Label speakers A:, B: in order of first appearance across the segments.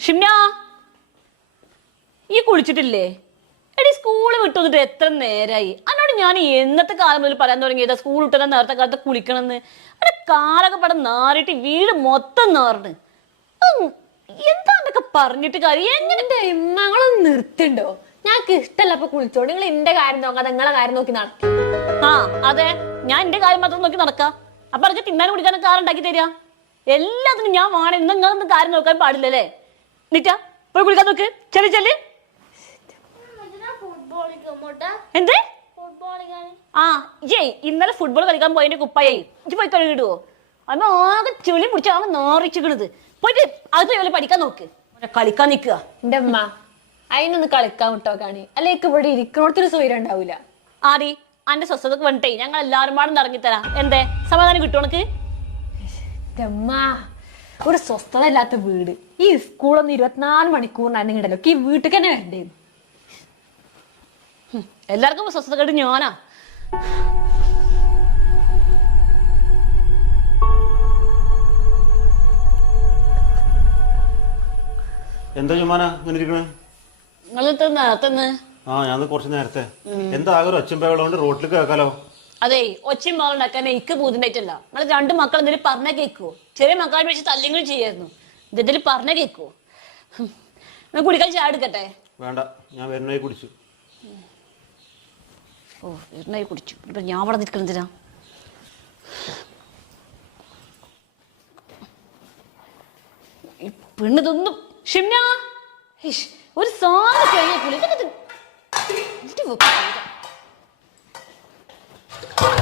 A: ഷിംന ഈ കുളിച്ചിട്ടില്ലേ? എടി സ്കൂൾ വിട്ടു വന്നിട്ട് എത്ര നേരായി? അന്നോട് ഞാൻ എന്നത്തെ കാലം മുതൽ പറയാൻ തുടങ്ങിയതാ സ്കൂൾ വിട്ടാ നേരത്തെ കാലത്ത് കുളിക്കണമെന്ന്? അവിടെ കാലൊക്കെ പടം നാറിയിട്ട് വീട് മൊത്തം നാറിന് ഉം, പറഞ്ഞിട്ട് കാര്യം? എങ്ങനെ
B: ഇമ്മങ്ങളും നിർത്തിണ്ടോ? ഞങ്ങൾക്ക് ഇഷ്ടമല്ല അപ്പൊ കുളിച്ചോ. നിങ്ങൾ എന്റെ കാര്യം നോക്കാതെ നിങ്ങളെ കാര്യം നോക്കി നടക്കും.
A: ആ അതെ. ഞാൻ എന്റെ കാര്യം മാത്രം നോക്കി നടക്കാം. അപ്പൊ അതൊക്കെ ഇന്നാലും കുടിക്കാനൊക്കെ ആരുണ്ടാക്കി തരിക എല്ലാത്തിനും ഞാൻ വേണം. ഇന്ന് നിങ്ങളൊന്നും കാര്യം നോക്കാൻ പാടില്ലല്ലേ? നിറ്റാ പോയി കുളിക്കാൻ നോക്ക്. ചെല്ലി ചെല്ലി. എന്തേ? ആ ജയ് ഇന്നലെ ഫുട്ബോൾ കളിക്കാൻ പോയതിന്റെ കുപ്പായി. ഇജ്ജ് പോയി കഴുകിടുവോ അമ്മ ആകെ ചെളി പിടിച്ച ആകെ നോറിച്ചിക്കണത് പോയിട്ട് അത് പോലെ പഠിക്കാൻ നോക്ക്. കളിക്കാൻ നിക്കുക
B: എന്റെ അമ്മ അതിനൊന്ന് കളിക്കാൻ വിട്ടോ കാണി. അല്ലേക്ക് ഇവിടെ ഇരിക്കണോടത്തൊരു സൗകര്യം ഉണ്ടാവൂല.
A: ആടി അന്റെ സ്വസ്ഥതക്ക് വേണ്ടേ ഞങ്ങൾ എല്ലാവരും പാടും ഇറങ്ങിത്തരാം. എന്തേ? സമാധാനം കിട്ടും
B: ഉണക്ക് അമ്മ ഒരു സ്വസ്ഥത ഇല്ലാത്ത വീട്. ഈ സ്കൂളൊന്ന് ഇരുപത്തിനാല് മണിക്കൂറിനാണ് ഉണ്ടല്ലോ ഈ വീട്ടിൽ തന്നെ വരണ്ടേ?
A: എല്ലാവർക്കും സ്വസ്ഥത കേട്ട് ഞാനാ.
C: എന്താ ചുമ്മാന ഇങ്ങനെ ഇരിക്കണേ
A: നിങ്ങൾ നേരത്തെ
C: ആ ഞാൻ കുറച്ച് നേരത്തെ. എന്താ ആകെ ഒരു പേളോണ്ട് റോട്ടിൽ കേൾക്കാലോ?
A: അതെ ഒച്ചയും മാവുണ്ടാക്കാൻ എനിക്ക് ബുദ്ധിമുട്ടായിട്ടില്ല നമ്മളെ രണ്ട് മക്കൾ എന്തെങ്കിലും പറഞ്ഞ കേൾക്കുവോ ചെറിയ മക്കളെ വെച്ച് തല്ലെങ്കിലും ചെയ്യായിരുന്നു. എന്തെങ്കിലും പറഞ്ഞ കേൾക്കുവോ ഞാൻ കുടിക്കാൻ ചായ എടുക്കട്ടെ?
C: വേണ്ട ഞാൻ വരുന്നതായി കുടിച്ചു.
A: ഓ എണ്ണയിൽ കുടിച്ചു. ഇപ്പൊ ഞാൻ അവിടെ നിൽക്കുന്നതിനാ പെണ്ണ് ഇതൊന്നും ഷിംന! ഒരു സാധനം കഴിഞ്ഞേക്കൂല ഇതൊക്കെ ഇത് ഇത് വെക്ക് ചെയ്ത. ഒരു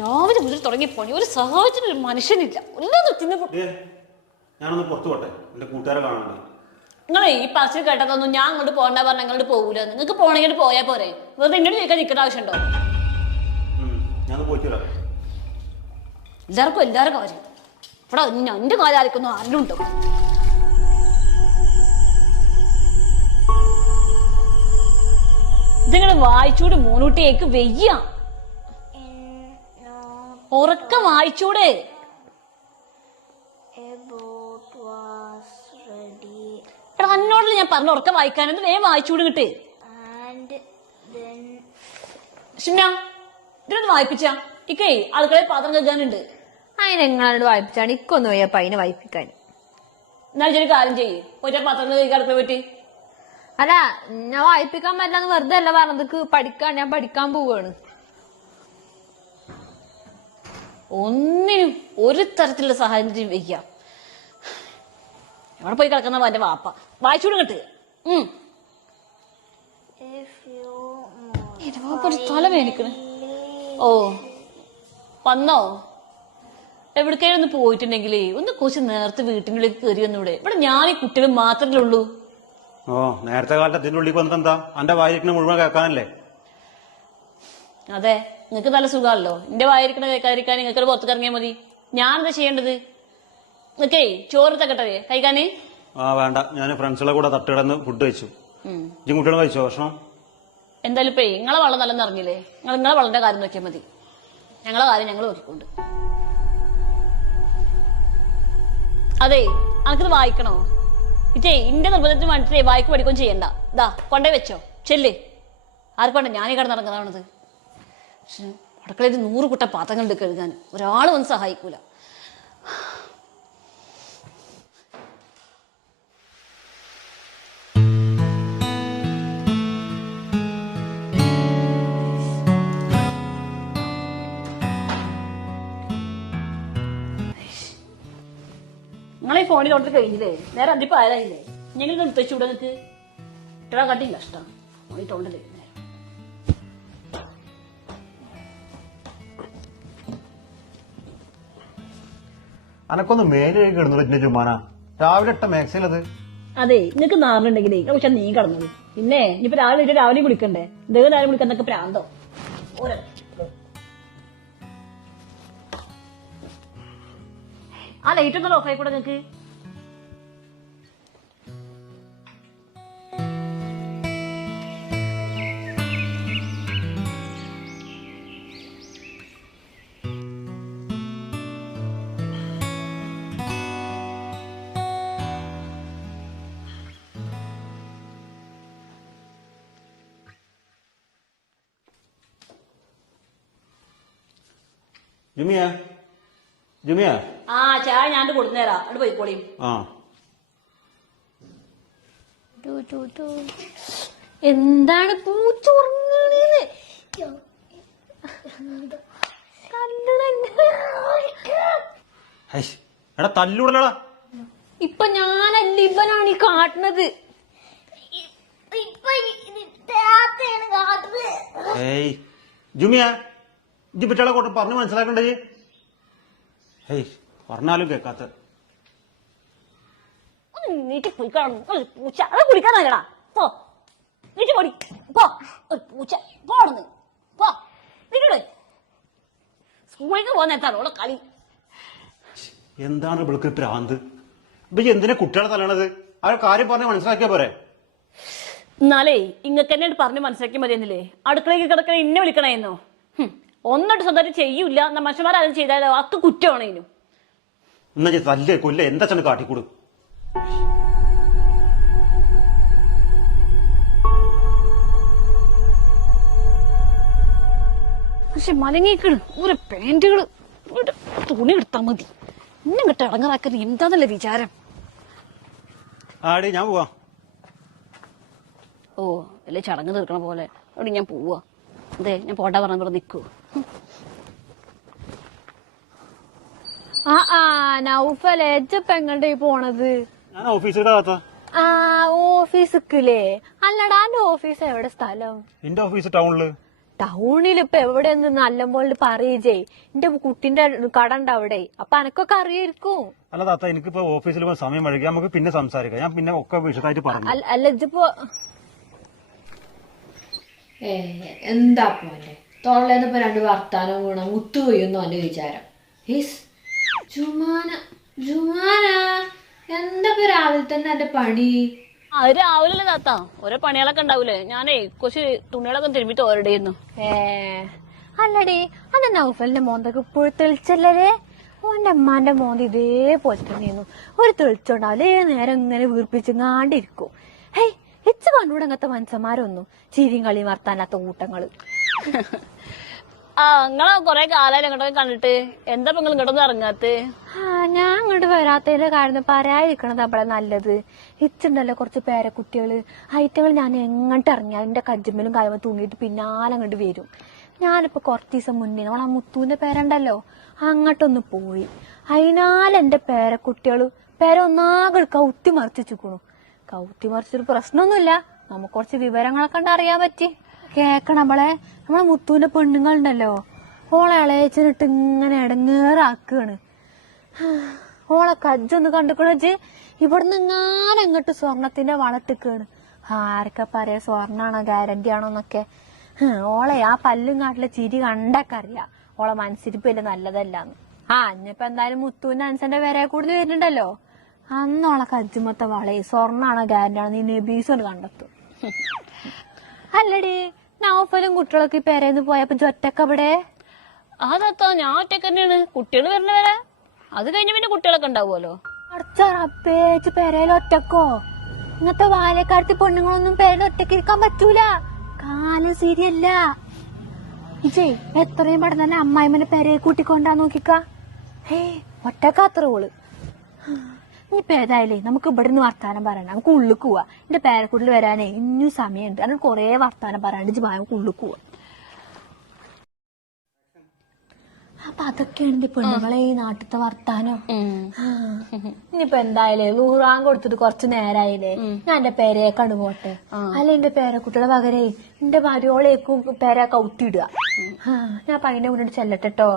A: രാവിലെ മുതൽ തുടങ്ങിയ പണി. ഒരു സഹായത്തിന് ഒരു മനുഷ്യനില്ല. ഒന്നും തിന്നു
C: ഞാനൊന്ന് പുറത്തു പോട്ടെ എന്റെ കൂട്ടുകാരെ കാണാണ്ട്
A: നിങ്ങൾ ഈ പാസ് കേട്ടതൊന്നും ഞാൻ അങ്ങോട്ട് പോകണ്ട പറഞ്ഞ അങ്ങോട്ട് പോകൂല. നിങ്ങൾക്ക് പോണെങ്കിൽ പോയാ പോരെ. വെറുതെ എന്നോട് ചോദിക്കാൻ നിൽക്കേണ്ട ആവശ്യമുണ്ടോ?
C: ഞാൻ പോയിട്ട് വരാം
A: എല്ലാവർക്കും എല്ലാവരും കാര്യം. ഇവിടെ എന്റെ കാര്യം ആർക്കൊന്നും നിങ്ങൾ ഉണ്ടോ വായിച്ചൂട് മൂന്നൂട്ടിയേക്ക് വെയ്യ. ഉറക്കം വായിച്ചൂടെ എടാ എന്നോട് ഞാൻ പറഞ്ഞ ഉറക്കം വായിക്കാനെന്ന് വേഗം വായിച്ചൂടെ കിട്ടേ
D: and then
A: ഷിംന ഇതിനൊന്ന് വായിപ്പിച്ചാ. ഇക്കേ ആൾക്കാരെ പാത്രം കഴുകാനുണ്ട്.
B: അതിന് നിങ്ങളോട് വായിപ്പിച്ചാണ്. ഇക്കൊന്നും പോയി അപ്പൊ അതിനെ വായിപ്പിക്കാൻ.
A: എന്നാൽ ഒരു കാര്യം ചെയ്യേ. ഒറ്റ പാത്രം കഴിക്കാൻ പറ്റി.
B: അല്ല ഞാൻ വായിപ്പിക്കാൻ പറ്റില്ല വെറുതെ അല്ല പറഞ്ഞത് പഠിക്കാൻ ഞാൻ പഠിക്കാൻ പോവാണ്.
A: ഒന്നിനും ഒരു തരത്തിലുള്ള സഹായം വയ്ക്ക എവിടെ പോയി കിടക്കുന്ന എന്റെ വാപ്പ. വായിച്ചൂടെ കിട്ട് ഉം.
D: A few more
A: എന്റെ വാപ്പ ഒരു സ്ഥലം വേനിക്കണ് ഓ. വന്നോ? എവിടേക്കായും ഒന്ന് പോയിട്ടുണ്ടെങ്കിലേ ഒന്ന് കുറച്ച് നേരത്തെ വീട്ടിനുള്ളിൽ കയറി വന്നൂടെ. ഇവിടെ ഞാൻ ഈ കുട്ടികൾ മാത്രമല്ലേ ഉള്ളൂ.
C: ഓ നേരത്തെ കാലത്ത് അതിന്റെ ഉള്ളിൽ വന്നിട്ട് എന്താ വായിരിക്കണ മുഴുവൻ കേൾക്കാനല്ലേ?
A: അതെ. നിങ്ങൾക്ക് നല്ല സുഖമല്ലോ എന്റെ വായിരിക്കണ കേൾക്കാതിരിക്കാൻ നിങ്ങൾക്ക് പുറത്ത് ഇറങ്ങിയാൽ മതി. ഞാൻ എന്താ ചെയ്യേണ്ടത്? നിക്കേ ചോറ് തക്കട്ടെ? കഴിക്കാനേ?
C: ആ വേണ്ട. ഞാൻ ഫ്രണ്ട്സുകളെ കൂടെ തട്ടുകിടന്ന് ഫുഡ് കഴിച്ചു. കുട്ടികളെ കഴിച്ചോ? ഭക്ഷണം?
A: എന്തായാലും ഇപ്പേ നിങ്ങളെ വെള്ളം നല്ല നിറഞ്ഞില്ലേ നിങ്ങൾ നിങ്ങളെ വളന്റെ കാര്യം നോക്കിയാൽ മതി. ഞങ്ങളെ കാര്യം ഞങ്ങൾ നോക്കിക്കൊണ്ട്. അതെ അനക്കിത് വായിക്കണോ? ഇറ്റേ ഇന്റെ നിർബന്ധത്തിന് വേണ്ടിട്ടേ വായിക്ക് പഠിക്കുകയും ചെയ്യണ്ട. ഇതാ കൊണ്ടേ വെച്ചോ. ചെല്ലേ. ആർക്കാണ്ട് ഞാനീ കിടന്നിറങ്ങുന്നതാണത് പക്ഷെ അടുക്കളയിൽ നൂറ് കുട്ട പാത്രങ്ങളുണ്ട് കഴുകാൻ. ഒരാൾ വന്ന് സഹായിക്കൂല. നിങ്ങളെ ഫോണിൽ തൊട്ട് കഴിഞ്ഞില്ലേ? നേരെ ആരായില്ലേ ഞങ്ങൾ നിർത്തിച്ചൂടെ നിൽക്ക് ഇട്ടാ കണ്ടില്ല ഇഷ്ടം. ഫോണിൽ തൊണ്ടല്ലേ
C: അനക്കൊന്ന് മേലെ കിടന്നു ഇതിന്റെ ചുമ്മാന രാവിലെ ഇട്ട മാക്സിലത്
A: അതെ. നിനക്ക് നാറിനുണ്ടെങ്കിലേ പക്ഷെ നീ കടന്നത് പിന്നെ ഇനിയിപ്പോ രാവിലെ രാവിലെ കുളിക്കണ്ടേ എന്തെങ്കിലും രാവിലെ കുളിക്കുന്നൊക്കെ പ്രാന്തോ? ആ ലൈറ്റ് ഒന്നും ഓഫ് ആയിക്കൂടെ നിങ്ങക്ക്?
C: ജുമിയ ജുമിയ
A: ആ ചായ ഞാൻ കൊടുന്നേരാ അവിടെ പോയിക്കോളിയും
C: ആ
B: എന്താണ് പൂച്ച ഉറങ്ങണേന്ന്
C: ഹൈ എടാ തല്ലൂടലടാ
B: ഇപ്പൊ ഞാനല്ല ഇവനാണ് ഈ കാട്ടണത്
D: ഇപ്പൊ താത്തയാണ്
C: ഏയ് ജുമിയ ഇജ്ജ് പിറ്റാളെ കൊണ്ട് പറഞ്ഞു മനസ്സിലാക്കണ്ടേ? ഹേയ് പറഞ്ഞാലും കേക്കാത്ത.
A: നീട്ടി പോയി കാണും. ഒരു പൂച്ച. അത് കുടിക്കാൻ നല്ലടാ പോ. നീട്ടി പൊടി. പോ. ഒരു പൂച്ച. പോണെന്ന് പോ. നീട്ടോട് സ്കൂളിലേക്ക് കളി.
C: എന്താണ് ഇവൾക്ക് പ്രാന്ത്? ഇപ്പൊ ഇജ്ജ് എന്തിനാ കുട്ടികളെ തല്ലണത്? ആ കാര്യം പറഞ്ഞ് മനസ്സിലാക്കിയാ പോരെ.
A: എന്നാലേ ഇങ്ങക്ക് പറഞ്ഞ് പറഞ്ഞ് മനസ്സിലാക്കി മതിയെന്നില്ലേ? അടുക്കളയ്ക്ക് കിടക്കണ ഇന്നെ വിളിക്കണേന്നോ? ഒന്നിട്ട് സ്വന്തമായിട്ട് ചെയ്യൂല. എന്നാ മനുഷ്യന്മാരും ചെയ്താലോ അത് കുറ്റമാണേനും.
C: എന്നാ തല്ലേ കൊല്ല. എന്താ ചെന്ന് കാട്ടിക്കൂടും?
A: പക്ഷെ മലങ്ങിക്കണ് ഒരു പാന്റുകൾ ഒരു തുണി എടുത്താൽ മതി. ഇന്നും കിട്ട ഇടങ്ങറാക്കുന്നത് എന്താന്നല്ല വിചാരം?
C: ആടി ഞാൻ പോവാ.
A: ഓ അല്ലെ ചടങ്ങ് തീർക്കണ പോലെ. അവിടെ ഞാൻ പോവാ. അതെ ഞാൻ പോട്ടാ പറഞ്ഞ ഇവിടെ നിൽക്കൂ
B: ആ ആ നൗഫലെ ഇജ്ജിപ്പ എങ്ങോട്ടേ പോണത്?
C: ഞാൻ ഓഫീസിലെ കാത്ത.
B: ആ ഓഫീസിക്കില്ലേ അല്ലടാ എന്റെ ഓഫീസ് എവിടെ സ്ഥലം?
C: എന്റെ ഓഫീസ് ടൗണിൽ.
B: ടൗണിൽ ഇപ്പൊ എവിടെ നിന്ന് നല്ലപോലെ പറയജേ എന്റെ കുട്ടിന്റെ കട ഉണ്ട് അവിടെ. അപ്പൊ അനക്കൊക്കെ അറിയായിരിക്കും.
C: അല്ല താത്ത എനിക്കിപ്പോ ഓഫീസിൽ പോകാൻ സമയം വഴുകി നമുക്ക് പിന്നെ സംസാരിക്കാം. ഞാൻ പിന്നെ ഒക്കെ വിശദമായിട്ട് പറഞ്ഞു.
B: അല്ല- ഏ എന്താ പോന്റെ തൊള്ളേന്നിപ്പോ രണ്ട് വർത്താനം വീണ മുത്തു പോയെന്നോ എന്റെ വിചാരം. ഹിസ് ജുമാന ജുമാന എന്താ ഇപ്പൊ രാവിലെ തന്നെ എന്റെ പണി?
A: അത് രാവിലെ താത്ത. ഓരോ പണികളൊക്കെ ഉണ്ടാവൂലേ? ഞാനേ കുറച്ച് തുണികളൊക്കെ തിരുമ്മിട്ട് ഓരടെയിരുന്നു
B: ഏ അല്ലടി അത് നൗഫലിന്റെ മോന്തൊക്കെ ഇപ്പോഴും തെളിച്ചല്ലേ ഓന്റെ അമ്മാന്റെ മോന്ത് ഇതേപോലെ തന്നെയായിരുന്നു. ഒരു തെളിച്ചോണ്ടാവില്ലേ നേരം ഇങ്ങനെ വീർപ്പിച്ചെങ്ങാണ്ടിരിക്കും ഹേയ് ഇച്ച് കണ്ടൂടെ അങ്ങനത്തെ മനുഷ്യന്മാരൊന്നും? ചിരിയും കളിയും വർത്താനാത്ത കൂട്ടങ്ങൾ
A: ആ നിങ്ങളെ കൊറേ കാലം ഇങ്ങോട്ടൊക്കെ കണ്ടിട്ട്. എന്താ നിങ്ങൾ ഇങ്ങോട്ടൊന്നും ഇറങ്ങാത്ത്?
B: ആ ഞാൻ അങ്ങോട്ട് വരാത്തതിന്റെ കാരണം പറയാതിരിക്കണത് അവിടെ നല്ലത്. ഇച്ചുണ്ടല്ലോ കുറച്ച് പേരക്കുട്ടികൾ. ഐറ്റങ്ങൾ ഞാൻ എങ്ങോട്ട് ഇറങ്ങി എന്റെ കജ്ജമ്മലും കാലം തൂങ്ങിയിട്ട് പിന്നാലെ അങ്ങോട്ട് വരും. ഞാനിപ്പോ കുറച്ച് ദിവസം മുന്നേ നമ്മളെ മുത്തുവിന്റെ പേരുണ്ടല്ലോ അങ്ങോട്ടൊന്ന് പോയി. അതിനാൽ എന്റെ പേരക്കുട്ടികൾ പേരൊന്നാകെ കൗത്തി മറിച്ചു കൗത്തി മറിച്ചൊരു പ്രശ്നമൊന്നുമില്ല. നമുക്ക് കുറച്ച് വിവരങ്ങളൊക്കെ കണ്ട് അറിയാൻ പറ്റി. കേക്കണം നമ്മളെ നമ്മളെ മുത്തുവിന്റെ പെണ്ണുങ്ങളുണ്ടല്ലോ. ഓളെ ഇളയച്ചിട്ട് ഇങ്ങനെ ഇടങ്ങേറാക്കാണ് ഓളെ കജ്ജൊന്ന് കണ്ടുക്കണച്ച് ഇവിടുന്ന് എങ്ങാനും അങ്ങോട്ട് സ്വർണത്തിന്റെ വളട്ടിക്കാണ് ആരൊക്കെ പറയാ സ്വർണാണോ ഗ്യാരണ്ടി ആണോ എന്നൊക്കെ. ഓളെ ആ പല്ലും കാട്ടിലെ ചിരി കണ്ടൊക്കെ അറിയാം ഓളെ മനസ്സിരിപ്പ് വലിയ നല്ലതല്ലാന്ന്. ആ ഇനിയിപ്പോ എന്തായാലും മുത്തുവിന്റെ അനുസന്റെ വരെ കൂടുതൽ വരുന്നുണ്ടല്ലോ. അന്ന് ഓളെ കജ്ജുമത്തെ വളയെ. സ്വർണാണോ ഗ്യാരണ്ടി ആണോ നീ നബീസ് ഒന്ന് കണ്ടെത്തും. അല്ലടി നൗഫലും കുട്ടികളൊക്കെ പേരേന്ന് പോയപ്പോ ജൊറ്റക്ക് അവിടെ
A: ആ താത്ത ഞാൻ ഒറ്റയ്ക്ക് തന്നെയാണ്. കുട്ടികൾ വരണ വരെ. അത് കഴിഞ്ഞ പിന്നെ കുട്ടികളൊക്കെ ഉണ്ടാവുമല്ലോ.
B: അടച്ചറപ്പേച്ച് പെരയിൽ ഒറ്റക്കോ? ഇങ്ങനത്തെ വാലക്കാരത്തി പെണ്ണുങ്ങളൊന്നും പെരയിൽ ഒറ്റയ്ക്ക് ഇരിക്കാൻ പറ്റൂല. കാലം ശരിയല്ല. ജയ് എത്രയും പെട്ടെന്ന് തന്നെ അമ്മായിമ്മനെ പെരയെ കൂട്ടിക്കൊണ്ടാ നോക്കിക്ക. ഹേ ഒറ്റക്കാത്ര ഓൾ. ഇനിയിപ്പോ ഏതായാലേ നമുക്ക് ഇവിടെ നിന്ന് വർത്താനം പറയണം നമുക്ക് ഉള്ളിൽ പോവാ. എന്റെ പേരക്കുട്ടിൽ വരാനേ ഇനിയും സമയമുണ്ട്. അതിന് കുറെ വർത്താനം പറയാണ്ട് നമുക്ക് ഉള്ളിൽ പോവാ. അപ്പൊ അതൊക്കെയാണ് എന്റെ പെണ്ണുങ്ങളെ ഈ നാട്ടിലത്തെ വർത്താനം. ഇനിയിപ്പോ എന്തായാലേ നൂറാൻ കൊടുത്തിട്ട് കുറച്ച് നേരായില്ലേ? ഞാൻ എന്റെ പേരയെ കണ്ടുപോട്ടെ അല്ല എന്റെ പേരക്കുട്ടിയുടെ പകരേ എന്റെ മരോളേക്കും പേര കൗത്തിടുക ഞാൻ പണിന്റെ മുന്നോട്ട് ചെല്ലട്ടെട്ടോ.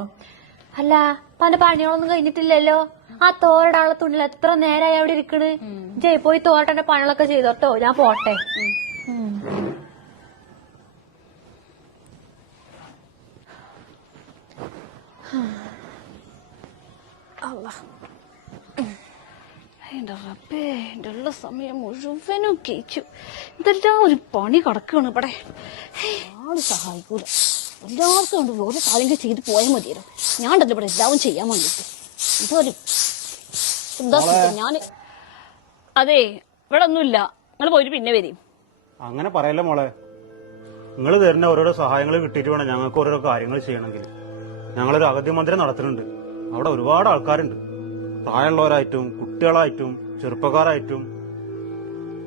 B: അല്ല പല പണികളൊന്നും കഴിഞ്ഞിട്ടില്ലല്ലോ? ആ തോരടാനുള്ള തുണിൽ എത്ര നേരമായി അവിടെ ഇരിക്കണ്? ജയ് പോയി തോരട്ടന്റെ പണികളൊക്കെ ചെയ്തോട്ടോ ഞാൻ പോട്ടെ. ഉം.
A: എന്റെ റബ്ബേ എന്റെ ഉള്ള സമയം മുഴുവനും കഴിച്ചു ഇതെല്ലാം ഒരു പണി കിടക്കുകയാണ് ഇവിടെ. ആൾ സഹായിക്കൂല എല്ലാവർക്കും ഉണ്ട് ഓരോ കാര്യങ്ങൾ ചെയ്ത് പോയാൽ മതിയല്ലോ. ഞാൻ ഇവിടെ എല്ലാവരും ചെയ്യാൻ വേണ്ടിട്ട് ഇതൊരു ഞാൻ അതെ ഇവിടെ ഒന്നുമില്ല നിങ്ങൾ പോയിട്ട് പിന്നെ വരും.
C: അങ്ങനെ പറയല്ലോ മോളെ. നിങ്ങൾ തരുന്ന ഓരോരോ സഹായങ്ങൾ കിട്ടിയിട്ട് വേണം ഞങ്ങൾക്ക് ഓരോരോ കാര്യങ്ങൾ ചെയ്യണമെങ്കിൽ. ഞങ്ങളൊരു അഗതി മന്ദിരം നടത്തുന്നുണ്ട്. അവിടെ ഒരുപാട് ആൾക്കാരുണ്ട്. പ്രായമുള്ളവരായിട്ടും കുട്ടികളായിട്ടും ചെറുപ്പക്കാരായിട്ടും.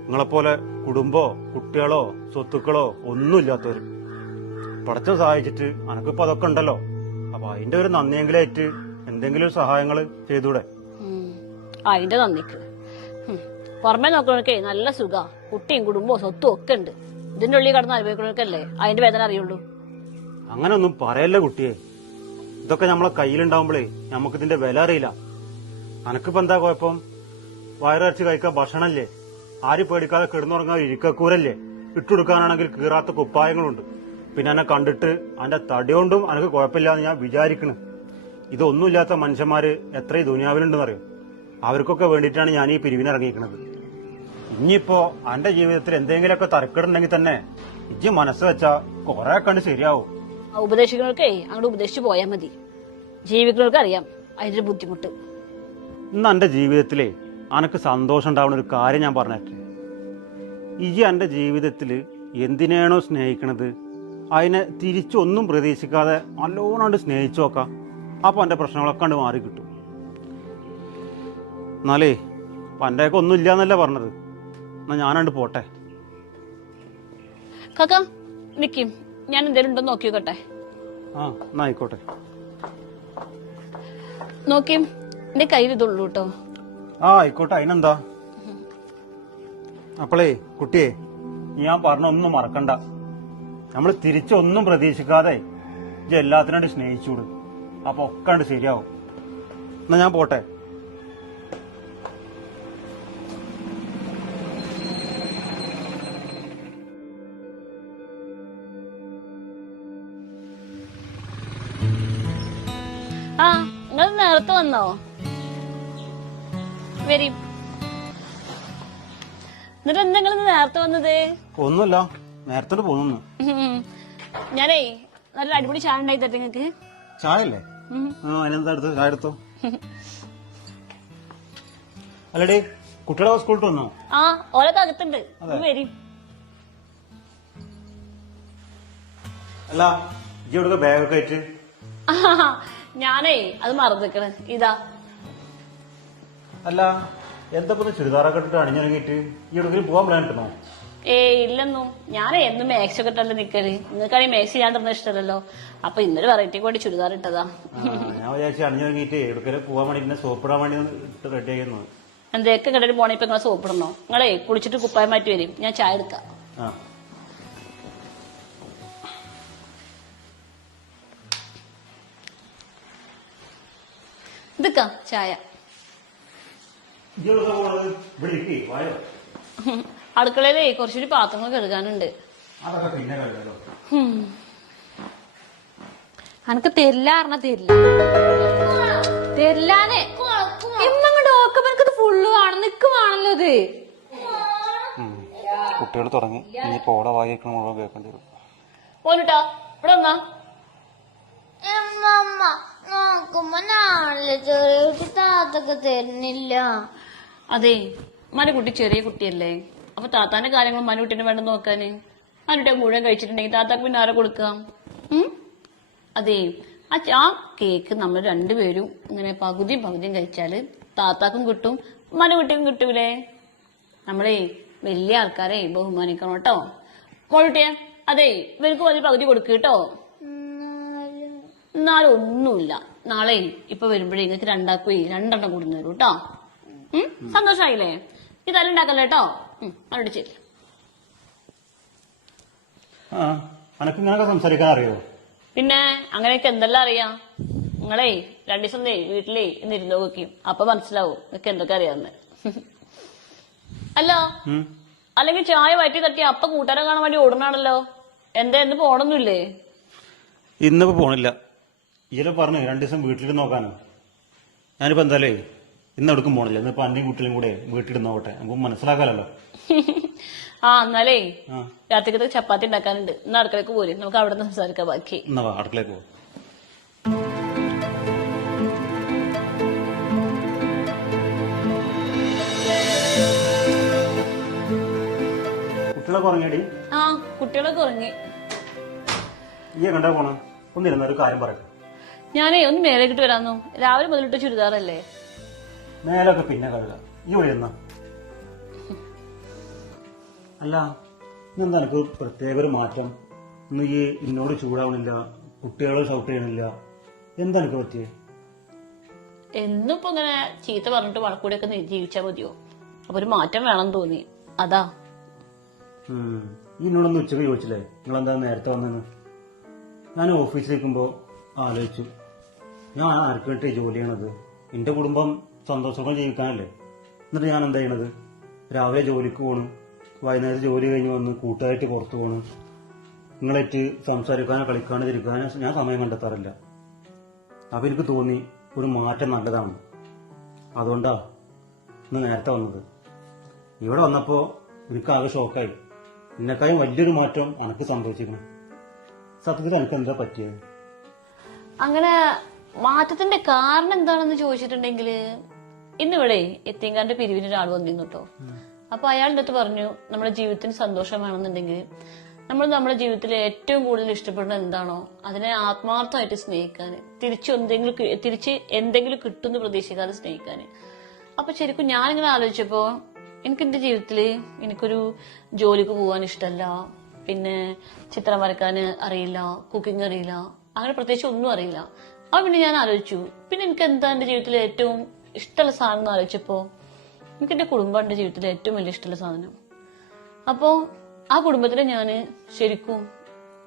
C: നിങ്ങളെപ്പോലെ കുടുംബോ കുട്ടികളോ സ്വത്തുക്കളോ ഒന്നുമില്ലാത്തവർ പടച്ച സഹായിച്ചിട്ട് അനക്കിപ്പോ അതൊക്കെ ഉണ്ടല്ലോ. അപ്പൊ അതിന്റെ ഒരു നന്ദിയെങ്കിലായിട്ട് എന്തെങ്കിലും ഒരു സഹായങ്ങൾ ചെയ്തൂടെ.
A: അതിന്റെ നന്ദിക്ക്. പുറമെ നോക്കണവർക്കേ നല്ല സുഖ. കുട്ടിയും കുടുംബവും സ്വത്തും ഒക്കെ ഉണ്ട്. ഇതിന്റെ ഉള്ളിൽ കടന്ന് അനുഭവിക്കണവർക്കല്ലേ അതിന്റെ വേദന അറിയുള്ളൂ?
C: അങ്ങനെ ഒന്നും പറയല്ലേ കുട്ടിയെ. ഇതൊക്കെ നമ്മളെ കയ്യിലുണ്ടാവുമ്പോഴേ നമുക്ക് ഇതിന്റെ വില അറിയില്ല. അനക്കിപ്പോ എന്താ കുഴപ്പം? വയറച്ച് കഴിക്കാൻ ഭക്ഷണല്ലേ? ആര് പേടിക്കാതെ കിടന്നുറങ്ങാൻ ഇരിക്കക്കൂരല്ലേ? ഇട്ടുകൊടുക്കാനാണെങ്കിൽ കീറാത്ത കുപ്പായങ്ങളുണ്ട്. പിന്നെ എന്നെ കണ്ടിട്ട് അന്റെ തടി കൊണ്ടും അനക്ക് കുഴപ്പമില്ലാന്ന് ഞാൻ വിചാരിക്കണ്. ഇതൊന്നുമില്ലാത്ത മനുഷ്യന്മാര് എത്ര ദുനിയാവിലുണ്ടെന്നറിയോ? അവർക്കൊക്കെ വേണ്ടിയിട്ടാണ് ഞാൻ ഈ പിരിവിനിറങ്ങിയിരിക്കുന്നത് ഇനിയിപ്പോ അന്റെ ജീവിതത്തിൽ എന്തെങ്കിലുമൊക്കെ തറക്കിടുണ്ടെങ്കിൽ തന്നെ ഇജ്ജ് മനസ്സ് വെച്ചാ കൊറേ കണ്ട് ശരിയാവും.
A: ഉപദേശിക്കുന്നവർക്കേ അങ്ങോട്ട് ഉപദേശിച്ചു പോയാൽ മതി. ജീവിക്കുന്നവർക്ക് അറിയാം അതിന്റെ ബുദ്ധിമുട്ട്.
C: ഇന്ന് എന്റെ ജീവിതത്തിലെ അനക്ക് സന്തോഷം ഉണ്ടാവുന്ന ഒരു കാര്യം ഞാൻ പറഞ്ഞിട്ട്. ഇജ്ജ് എന്റെ ജീവിതത്തിൽ എന്തിനാണോ സ്നേഹിക്കണത് അതിനെ തിരിച്ചൊന്നും പ്രതീക്ഷിക്കാതെ നല്ലോണം സ്നേഹിച്ചു നോക്കാം. അപ്പോൾ എന്റെ പ്രശ്നങ്ങളൊക്കെ കണ്ട് മാറി കിട്ടും എന്നാലേ അപ്പൊ ഒന്നും ഇല്ല എന്നല്ലേ പറഞ്ഞത്. എന്നാ ഞാനണ്ട് പോട്ടെ.
A: കാക്ക നിക്കും. ഞാൻ എന്തേലും ഉണ്ടോ
C: ആ എന്നാ ആയിക്കോട്ടെ.
A: നോക്കിയും എന്റെ കയ്യിൽ ഇതുള്ളൂ കേട്ടോ.
C: ആ ആയിക്കോട്ടെ. അതിനെന്താ? അപ്പളേ കുട്ടിയെ ഞാൻ പറഞ്ഞ ഒന്നും മറക്കണ്ട. നമ്മൾ തിരിച്ചൊന്നും പ്രതീക്ഷിക്കാതെ ഇജ്ജ് എല്ലാത്തിനോട് സ്നേഹിച്ചുകൂടും അപ്പൊ ഒക്കെ ശരിയാവും. എന്നാ ഞാൻ പോട്ടെ.
A: വന്നോ വെരി. എന്നിട്ട് എന്താ നിങ്ങൾ നേരത്തെ വന്നത്?
C: ഒന്നുമില്ല നേരത്തെ പോകുന്നു.
A: ഞാനേ നല്ല അടിപൊളി ചായ ഉണ്ടായി തരട്ടെ നിങ്ങക്ക്?
C: ചായ അല്ലേ അതിനെന്താ എടുത്ത്? ചായ എടുത്തോ? അല്ലടേ കുട്ടികളെ സ്കൂളിൽ വന്നോ?
A: ആ ഓരോ അകത്തുണ്ട്. വരും.
C: അല്ല ഇജ്ജ് ബാഗൊക്കെ ആയിട്ട്.
A: ഞാനേ അത് മറന്നിക്കണ്. ഇതാ.
C: അല്ല എന്താ ചുരിദാറൊക്കെ ഇട്ടിട്ട് അണിഞ്ഞിറങ്ങിയിട്ട് ഈ എവിടെങ്കിലും പോകാൻ പ്ലാൻ ഇട്ടണോ
A: ഏ ഇല്ലെന്നും. ഞാൻ എന്നും മാക്സ് ഒക്കെ ഇട്ടല്ലേ നിക്കൽ നിങ്ങൾക്കാണെങ്കിൽ മാക്സ് ഞാൻ തന്നെ ഇഷ്ടമല്ലല്ലോ. അപ്പൊ ഇന്നലെ വെറൈറ്റി കൂടി ചുരിദാർ ഇട്ടതാ.
C: ഞാൻ വിചാരിച്ചു അണിഞ്ഞിറങ്ങിയിട്ട് എവിടേലും പോകാൻ വേണ്ടി പിന്നെ സോപ്പിടാൻ വേണ്ടി ഇട്ട് റെഡി ആയിരുന്നു.
A: എന്തൊക്കെ കണ്ടിട്ട് പോണേ? ഇപ്പൊ നിങ്ങളെ സോപ്പിടണോ നിങ്ങളെ കുളിച്ചിട്ട് കുപ്പായം മാറ്റി വരും. ഞാൻ ചായ എടുക്കാം. ഇതൊക്കെ ചായ. അടുക്കളയിലേ കുറച്ചൊരു പാത്രങ്ങൾ കഴുകാനുണ്ട്.
C: അതൊക്കെ പിന്നെ കഴിയാലോ
B: അനക്ക് തരില്ല പറഞ്ഞ തരില്ല. തരില്ലാനെ ഇമ്മങ്ങോട്ട് നോക്കുമ്പോ എനിക്കത് ഫുള്ള് കാണും. നിക്കുവാണല്ലോ ഇത്.
C: കുട്ടികൾ തുടങ്ങി. ഇനി പോടെ വായിക്കണ മുഴുവൻ കേൾക്കേണ്ടി വരും.
A: പോന്നിട്ടാ. ഇവിടെ
D: നോക്കുമ്പോ നാളെ ചെറിയ കുട്ടി താത്തൊക്കെ തരുന്നില്ല
A: അതെ മനുകുട്ടി ചെറിയ കുട്ടിയല്ലേ അപ്പൊ താത്താന്റെ കാര്യങ്ങൾ മനുകുട്ടിന് വേണ്ട നോക്കാന് മനുട്ടി മുഴുവൻ കഴിച്ചിട്ടുണ്ടെങ്കിൽ താത്താക്ക് പിന്നെ ആരെ കൊടുക്കാം അതെ ആ കേക്ക് നമ്മൾ രണ്ടുപേരും ഇങ്ങനെ പകുതിയും പകുതിയും കഴിച്ചാൽ താത്താക്കും കിട്ടും മനുകുട്ടിക്കും കിട്ടൂലേ നമ്മളെ വലിയ ആൾക്കാരെ ബഹുമാനിക്കണം കേട്ടോ മോളുട്ടിയെ അതെ ഇവർക്ക് വലിയ പകുതി കൊടുക്കുക കേട്ടോ
D: എന്നാലും
A: ഒന്നുമില്ല. നാളെ ഇപ്പൊ വരുമ്പോഴേ നിങ്ങൾക്ക് രണ്ടാക്കുവേ രണ്ടെണ്ണം കൂടുന്നു തരും കേട്ടോ സന്തോഷമായില്ലേ തല ഉണ്ടാക്കല്ലേ കേട്ടോ അവിടെ ചെല്ലു
C: ആ അനക്ക് ഇങ്ങനൊക്കെ സംസാരിക്കാൻ അറിയോ?
A: പിന്നെ അങ്ങനെയൊക്കെ എന്തെല്ലാം അറിയാം? നിങ്ങളെ രണ്ടു ദിവസം വീട്ടിലേ ഇന്ന് ഇരുന്ന് നോക്കിയും. അപ്പൊ മനസ്സിലാവും നിങ്ങൾക്ക് എന്തൊക്കെ അറിയാന്ന് അല്ല. അല്ലെങ്കിൽ ചായ വയറ്റി തട്ടി അപ്പ കൂട്ടാരെ കാണാൻ വേണ്ടി ഓടണാണല്ലോ എന്താ എന്ന് പോണൊന്നുമില്ലേ?
C: ഇന്നിപ്പോ പോണില്ല. ഇയാളെ പറഞ്ഞു രണ്ടു ദിവസം വീട്ടിൽ നോക്കാനോ. ഞാനിപ്പോ എന്തായാലേ ഇന്ന് എടുക്കും പോണില്ല ഇന്നിപ്പോ അന്റെയും കുട്ടികളും കൂടെ വീട്ടിൽ നോക്കട്ടെ. നമുക്ക് മനസ്സിലാക്കാലോ
A: ആ എന്നാലേ
C: ആ.
A: രാത്രിക്കത്തെ ചപ്പാത്തി ഉണ്ടാക്കാനുണ്ട്. ഇന്ന് അടുക്കളക്ക് പോരും. നമുക്ക് അവിടെ നിന്ന് സംസാരിക്കാം ബാക്കി.
C: എന്നാ വാ, അടുക്കളേക്ക് പോ.
A: ആ കുട്ടികളൊക്കെ ഉറങ്ങി.
C: ഈ കണ്ടാ പോണ? ഒന്നിരുന്ന ഒരു കാര്യം പറയട്ടെ
A: ഞാനേ ഒന്ന് മേലേക്കിട്ട് വരാന്നു. രാവിലെ മുതലിട്ട് ചുരിദാറല്ലേ?
C: മേലൊക്കെ പിന്നെ കഴുകാം. ഈ വഴിയെന്ന അല്ല എനിക്ക് പ്രത്യേക ഒരു മാറ്റം? ഇന്ന് ഈ എന്നോട് ചൂടാവണില്ല കുട്ടികളെ ഷൗട്ട് ചെയ്യണില്ല. എന്താ എനിക്ക് പറ്റിയേ?
A: എന്നും ഇപ്പൊ ഇങ്ങനെ ചീത്ത പറഞ്ഞിട്ട് വളക്കൂടെ ഒക്കെ ജീവിച്ചാ മതിയോ? അപ്പൊ ഒരു മാറ്റം വേണം തോന്നി. അതാ.
C: ഇന്നോടൊന്നും എന്നോടൊന്ന് ഉച്ചയ്ക്ക് ചോദിച്ചില്ലേ? നിങ്ങൾ എന്താ നേരത്തെ വന്നെന്ന്? ഞാൻ ഓഫീസിലേക്കുമ്പോ ആലോചിച്ചു. ഞാൻ ആർക്ക് വേണ്ടി ജോലി ചെയ്യണത് എന്റെ കുടുംബം സന്തോഷങ്ങൾ ജീവിക്കാനല്ലേ? എന്നിട്ട് ഞാൻ എന്താ ചെയ്യണത്? രാവിലെ ജോലിക്ക് പോകണം വൈകുന്നേരം ജോലി കഴിഞ്ഞ് വന്ന് കൂട്ടുകാരായിട്ട് പുറത്തു പോകണം നിങ്ങളായിട്ട് സംസാരിക്കാനോ കളിക്കാനോ തിരിക്കാനോ ഞാൻ സമയം കണ്ടെത്താറില്ല. അപ്പൊ എനിക്ക് തോന്നി ഒരു മാറ്റം നല്ലതാണ്. അതുകൊണ്ടാ ഇന്ന് നേരത്തെ വന്നത്. ഇവിടെ വന്നപ്പോൾ എനിക്ക് ആകെ ഷോക്കായി. എന്നെക്കാളും വലിയൊരു മാറ്റം അനക്ക് സന്തോഷിക്കണം സത്യത്തിൽ എനിക്ക് എന്താ പറ്റിയത്?
A: അങ്ങനെ മാറ്റത്തിന്റെ കാരണം എന്താണെന്ന് ചോദിച്ചിട്ടുണ്ടെങ്കിൽ ഇന്നിവിടെ എത്തിയങ്കാന്റെ പിരിവിന് ഒരാൾ വന്നിരുന്നു കേട്ടോ അപ്പൊ അയാളുടെ അടുത്ത് പറഞ്ഞു നമ്മുടെ ജീവിതത്തിന് സന്തോഷം വേണമെന്നുണ്ടെങ്കിൽ നമ്മൾ നമ്മുടെ ജീവിതത്തിൽ ഏറ്റവും കൂടുതൽ ഇഷ്ടപ്പെടുന്നത് എന്താണോ അതിനെ ആത്മാർത്ഥമായിട്ട് സ്നേഹിക്കാൻ തിരിച്ചു എന്തെങ്കിലും തിരിച്ച് എന്തെങ്കിലും കിട്ടുമെന്ന് പ്രതീക്ഷിക്കാതെ സ്നേഹിക്കാൻ അപ്പൊ ശരിക്കും ഞാനിങ്ങനെ ആലോചിച്ചപ്പോ എനിക്ക് എന്റെ ജീവിതത്തിൽ എനിക്കൊരു ജോലിക്ക് പോകാൻ ഇഷ്ടമല്ല പിന്നെ ചിത്രം വരക്കാൻ അറിയില്ല കുക്കിംഗ് അറിയില്ല അങ്ങനെ പ്രത്യേകിച്ച് ഒന്നും അറിയില്ല. അപ്പൊ പിന്നെ ഞാൻ ആലോചിച്ചു. പിന്നെ എനിക്ക് എന്താ എന്റെ ജീവിതത്തിലെ ഏറ്റവും ഇഷ്ടമുള്ള സാധനം എന്ന് ആലോചിച്ചപ്പോ എനിക്ക് എന്റെ കുടുംബം എന്റെ ജീവിതത്തിലെ ഏറ്റവും വലിയ ഇഷ്ടമുള്ള സാധനം. അപ്പോ ആ കുടുംബത്തിൽ ഞാൻ ശരിക്കും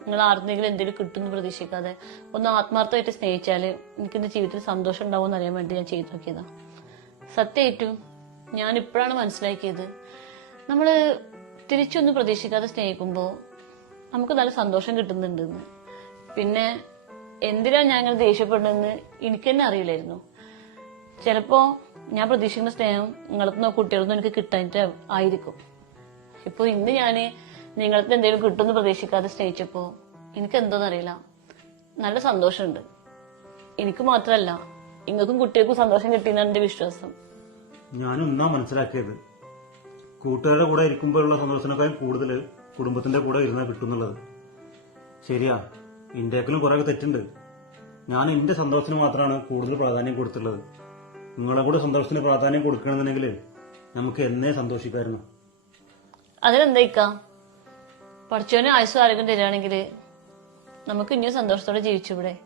A: നിങ്ങൾ ആർക്കെങ്കിലും എന്തെങ്കിലും കിട്ടുമെന്ന് പ്രതീക്ഷിക്കാതെ ഒന്ന് ആത്മാർത്ഥമായിട്ട് സ്നേഹിച്ചാൽ എനിക്ക് എന്റെ ജീവിതത്തിൽ സന്തോഷം ഉണ്ടാവും അറിയാൻ വേണ്ടി ഞാൻ ചെയ്തു നോക്കിയതാ. സത്യമായിട്ടും ഞാൻ ഇപ്പോഴാണ് മനസ്സിലാക്കിയത്. നമ്മൾ തിരിച്ചൊന്നും പ്രതീക്ഷിക്കാതെ സ്നേഹിക്കുമ്പോൾ നമുക്ക് നല്ല സന്തോഷം കിട്ടുന്നുണ്ടെന്ന്. പിന്നെ എന്തിനാ ഞാൻ ഇങ്ങനെ ദേഷ്യപ്പെടുന്നതെന്ന് എനിക്ക് തന്നെ അറിയില്ലായിരുന്നു. ചിലപ്പോ ഞാൻ പ്രതീക്ഷിക്കുന്ന സ്നേഹം നിങ്ങളത്തുനിന്നോ കുട്ടികളൊന്നും എനിക്ക് കിട്ടാനിട്ട് ആയിരിക്കും. ഇപ്പൊ ഇന്ന് ഞാൻ നിങ്ങൾക്ക് എന്തെങ്കിലും കിട്ടുമെന്ന് പ്രതീക്ഷിക്കാതെ സ്നേഹിച്ചപ്പോ എനിക്ക് എന്തോന്നറിയില്ല നല്ല സന്തോഷമുണ്ട്. എനിക്ക് മാത്രമല്ല നിങ്ങൾക്കും കുട്ടികൾക്കും സന്തോഷം കിട്ടിയെന്നാണ് എന്റെ വിശ്വാസം.
C: ഞാനും ഒന്നാ മനസ്സിലാക്കിയത്. കൂട്ടുകാരുടെ കൂടെ ഇരിക്കുമ്പോഴുള്ള സന്തോഷത്തിനേക്കാളും കൂടുതൽ കുടുംബത്തിന്റെ കൂടെ ഇരുന്നാ കിട്ടുന്നുള്ളത് ശരിയാ. ഇന്ത്യക്കിലും കുറെ തെറ്റുണ്ട്. ഞാൻ എന്റെ സന്തോഷത്തിന് മാത്രമാണ് കൂടുതൽ പ്രാധാന്യം കൊടുത്തുള്ളത് നിങ്ങളെ കൂടെ സന്തോഷത്തിന് പ്രാധാന്യം കൊടുക്കണമെന്നുണ്ടെങ്കിൽ നമുക്ക് എന്നേ സന്തോഷിക്കായിരുന്നു
A: അതിലെന്തായിക്കാം? പഠിച്ചവന് ആയുസ് ആരോഗ്യം തരികയാണെങ്കിൽ നമുക്ക് ഇനിയും സന്തോഷത്തോടെ ജീവിച്ചു ഇവിടെ.